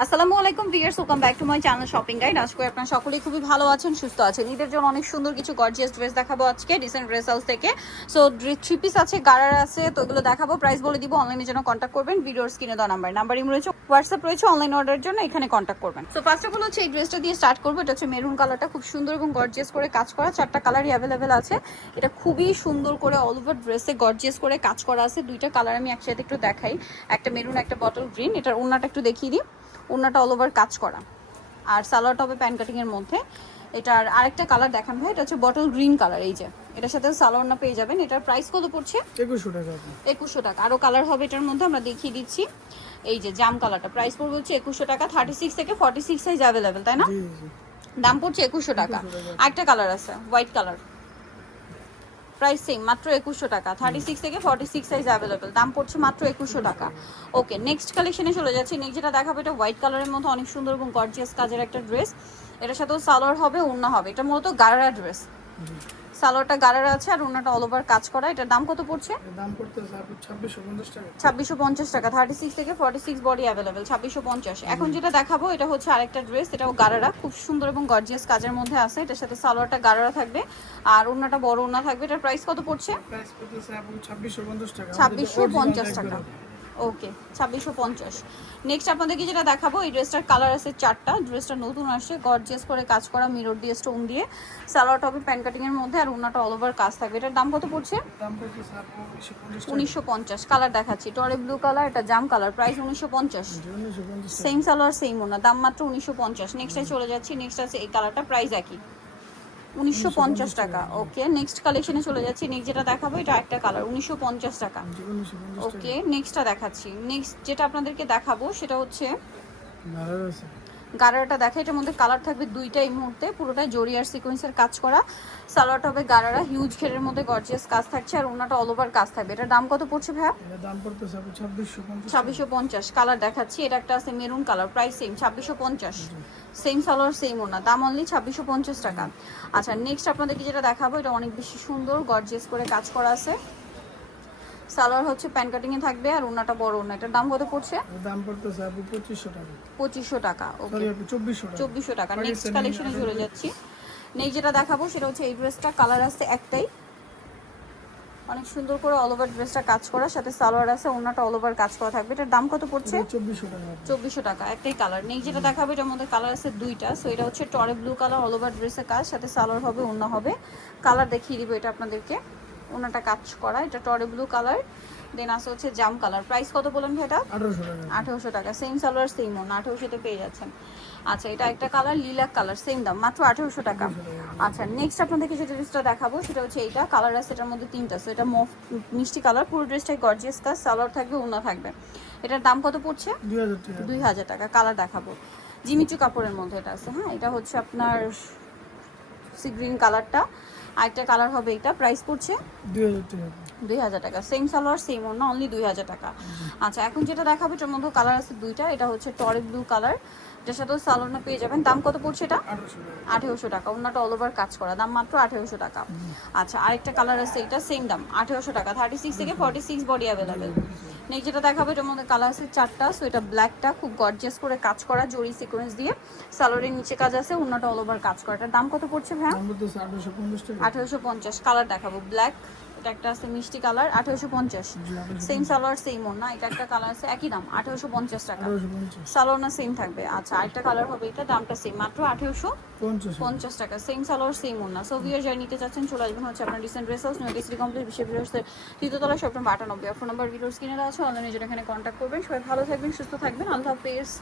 আসসালামু আলাইকুম viewers, welcome back to my channel shopping guide. আশা করি আপনারা সকলেই খুবই ভালো আছেন, সুস্থ আছেন। ঈদের জন্য অনেক সুন্দর কিছু গর্জিয়াস ড্রেস দেখাবো আজকে ডিসেন্ট ড্রেস হাউস থেকে। সো থ্রি পিস আছে, গারার আছে, তো এগুলো দেখাবো, প্রাইস বলে দিব। অনলাইনের জন্য কন্ট্যাক্ট করবেন, ভিডিওর স্ক্রিনে দেওয়া নাম্বার রয়েছে, হোয়াটসঅ্যাপ রয়েছে, অনলাইন অর্ডারের জন্য এখানে কন্ট্যাক্ট করবেন। সো ফার্স্ট অফ অল হচ্ছে এই ড্রেসটা দিয়ে স্টার্ট করবো। এটা হচ্ছে মেরুন কালারটা, খুব সুন্দর এবং গর্জিয়াস করে কাজ করা, 4টা কালারই অ্যাভেলেবেল আছে। এটা খুবই সুন্দর করে অল ওভার ড্রেসে গর্জিয়াস করে কাজ করা আছে। দুইটা কালার আমি একসাথে একটু দেখাই, একটা মেরুন একটা বটল গ্রিন। এটার ওড়নাটা একটু দেখিয়ে দিই, ওড়নাটা অল ওভার কাজ করা, আর সালোয়ারটা হবে প্যান কাটিং এর মধ্যে। এটার আরেকটা কালার দেখান ভাই, এটা হচ্ছে বটল গ্রিন কালার। এই যে এটার সাথে সালোয়ার না পেয়ে যাবেন। এটার প্রাইস কত পড়ছে? 2100 টাকা। 2100 টাকা। আরো কালার হবে এটার মধ্যে, আমরা দেখিয়ে দিচ্ছি। এই যে জাম কালারটা, প্রাইস পড়বে হচ্ছে 2100 টাকা। 36 থেকে 46 সাইজ অ্যাভেলেবেল, তাই না? জি জি। দাম পড়ছে 2100 টাকা। আরেকটা কালার আছে হোয়াইট কালার, প্রাইস সেম, মাত্র 2100 টাকা। 36 থেকে 46 সাইজ অ্যাভেলেবেল, দাম পড়ছে মাত্র 2100 টাকা। ওকে, নেক্সট কালেকশনে চলে যাচ্ছি। নেক্সট যেটা দেখাবো, এটা হোয়াইট কালারের মধ্যে অনেক সুন্দর এবং গর্জিয়াস কাজের একটা ড্রেস। এটার সাথেও সালোয়ার হবে, ওড়না হবে। এটা মূলত গারারা ড্রেস, সালোয়ারটা গারারা আছে আর ওড়নাটা অল ওভার কাজ করা। এটার দাম কত পড়ছে? দাম পড়তেছে 2650 টাকা। 2650 টাকা। 36 থেকে 46 বডি অ্যাভেলেবেল, 2650। এখন যেটা দেখাবো এটা হচ্ছে আরেকটা ড্রেস, এটাও গারারা, খুব সুন্দর এবং গর্জিয়াস কাজের মধ্যে আছে। এটার সাথে সালোয়ারটা গারারা থাকবে আর ওড়নাটা বড় ওড়না থাকবে। এটার প্রাইস কত পড়ছে? প্রাইস পড়তেছে 2650 টাকা। 2650 টাকা। ওকে, 2650। নেক্সট আপনাদেরকে যেটা দেখাবো, এই ড্রেসটার কালার আছে 4টা। ড্রেসটা নতুন আসছে, গর্জিয়াস করে কাজ করা, মিরর দিয়ে স্টোন দিয়ে। সালোয়ারটা হবে প্যান কাটিং এর মধ্যে আর ওড়নাটা অল ওভার কাজ থাকবে। এটার দাম কত পড়ছে? দাম পড়তেছে 1950 টাকা। 1950। কালার দেখাচ্ছি, টরে ব্লু কালার, এটা জাম colour, price 1950। 1950 same salwar same ওড়না, দাম মাত্র 1950। নেক্সটে চলে যাচ্ছি। নেক্সট আছে এই কালারটা, প্রাইস একই, 1950 টাকা। ওকে, নেক্সট কালেকশনে চলে যাচ্ছি। নেক্সট যেটা দেখাবো এটা একটা কালার, 1950 টাকা। 1950 টাকা। ওকে, নেক্সটটা দেখাচ্ছি। নেক্সট যেটা আপনাদেরকে দেখাবো সেটা হচ্ছে গারারা আছে। গারারাটা দেখা, এটার মধ্যে কালার থাকবে দুইটা এই মুহূর্তে, পুরোটাই জরি আর সিকোয়েন্সের কাজ করা। সালোয়ারটা হবে গারারা, হিউজ ঘেরের মধ্যে গর্জিয়াস কাজ থাকছে আর ওনাটা অল ওভার কাজ থাকবে। এটার দাম কত পড়ছে ভাইয়া? এর দাম পড়তেছে 2650 টাকা। 2650। কালার দেখাচ্ছি, এটা একটা আছে maroon colour, price same, 2650। Same salwar same ওনা, দাম অনলি 2650 টাকা। আচ্ছা, নেক্সট আপনাদেরকে যেটা দেখাবো, এটা অনেক বেশি সুন্দর গর্জিয়াস করে কাজ করা আছে। সালোয়ার হচ্ছে প্যান কাটিং এ থাকবে আর ওনাটা বড় ওনা। এটার দাম কত পড়ছে? এর দাম পড়তেছে 2500 টাকা। 2500 টাকা। ওকে, সরি 2400 টাকা। 2400 টাকা। নেক্সট কালেকশনে চলে যাচ্ছি। নেক্সট যেটা দেখাবো সেটা হচ্ছে এই ড্রেসটা, কালার আছে একটাই, অনেক সুন্দর করে অল ওভার ড্রেসটা কাজ করা, সাথে সালোয়ার আছে, ওনাটা অল ওভার কাজ করা থাকবে। এটার দাম কত পড়ছে? 2400 টাকা। 2400 টাকা। একটাই কালার। নেক্সট যেটা দেখাবো এটার মধ্যে কালার আছে দুইটা। সো এটা হচ্ছে টরে ব্লু কালার, অল ওভার ড্রেসের কাজ, সাথে সালোয়ার হবে, ওড়না হবে। কালার দেখিয়ে দিব এটা আপনাদেরকে, ওনাটা কাজ করা, এটা টরে ব্লু কালার। দেন আছে হচ্ছে জাম কালার। প্রাইস কত বলেন ভাই এটা? 1800 টাকা। 1800 টাকা। সেম সালোয়ার সেম ওড়না, 1800 তে পেয়ে যাচ্ছেন। আচ্ছা, এটা একটা কালার লিলাক কালার, সেম দাম, মাত্র 1800 টাকা। আচ্ছা, নেক্সট আপনাদেরকে যেটা ড্রেসটা দেখাবো সেটা হচ্ছে এইটা, কালার আছে এটার মধ্যে 3টা। সো এটা মিষ্টি কালার, পুরো ড্রেসটাই গর্জিয়াস কাজ, সালোয়ার থাকবে, ওড়না থাকবে। এটার দাম কত পড়ছে? 2000 টাকা। 2000 টাকা। কালার দেখাবো, জিমিচু কাপড়ের মধ্যে এটা আছে। হ্যাঁ, এটা হচ্ছে আপনার সি গ্রিন কালারটা। আরেকটা কালার হবে এটা, প্রাইস পড়ছে 2000 টাকা। 2000 টাকা। সেম সালোয়ার সেম ওড়না, অনলি 2000 টাকা। আচ্ছা, এখন যেটা দেখাবো এটার মধ্যে কালার আছে দুইটা। এটা হচ্ছে টরে ব্লু কালার, এটার সাথেও সালোয়ারটা পেয়ে যাবেন। দাম কত পড়ছে এটা? 1800 টাকা। 1800 টাকা। ওড়নাটা অল ওভার কাজ করা, দাম মাত্র 1800 টাকা। আচ্ছা, আরেকটা কালার আছে এটা, সেম দাম 1800 টাকা। 36 থেকে 46 বডি অ্যাভেলেবেল। নেক্সট যেটা দেখাবো এটার মধ্যে কালার আছে 4টা। সো এটা ব্ল্যাকটা, খুব গর্জিয়াস করে কাজ করা, জরি সিকোয়েন্স দিয়ে, সালোয়ারের নিচে কাজ আছে, ওড়নাটা অল ওভার কাজ করা। এটার দাম কত পড়ছে ভাইয়া? দাম পড়তেছে 1850 টাকা। 1850। কালার দেখাবো, ব্ল্যাক, এটা একটা আছে মিষ্টি কালার, 1850। সেম সালোয়ার সেম ওড়না। এটা একটা কালার আছে একই দাম, 1850 টাকা। 1850 সালোয়ার না সেম থাকবে। আচ্ছা, আরেকটা কালার হবে এটা, দামটা সেম, মাত্র 1850 টাকা। সেম সালোয়ার সেম ওড়না। সো ভিউয়ার যারা নিতে চাচ্ছেন চলে আসবেন হচ্ছে আপনার রিসেন্ট ড্রেস হাউস, নয় ডিস্ট্রিক্ট কমপ্লেক্স, বিশ্ব ভিউয়ার্সের তৃতীয়তলা, শপ নম্বর 98। ফোন নাম্বার ভিডিওর স্ক্রিনে দেওয়া আছে, অনলাইনে জন্য এখানে কন্ট্যাক্ট করবেন। সবাই ভালো থাকবেন, সুস্থ থাকবেন, আল্লাহ হাফেজ।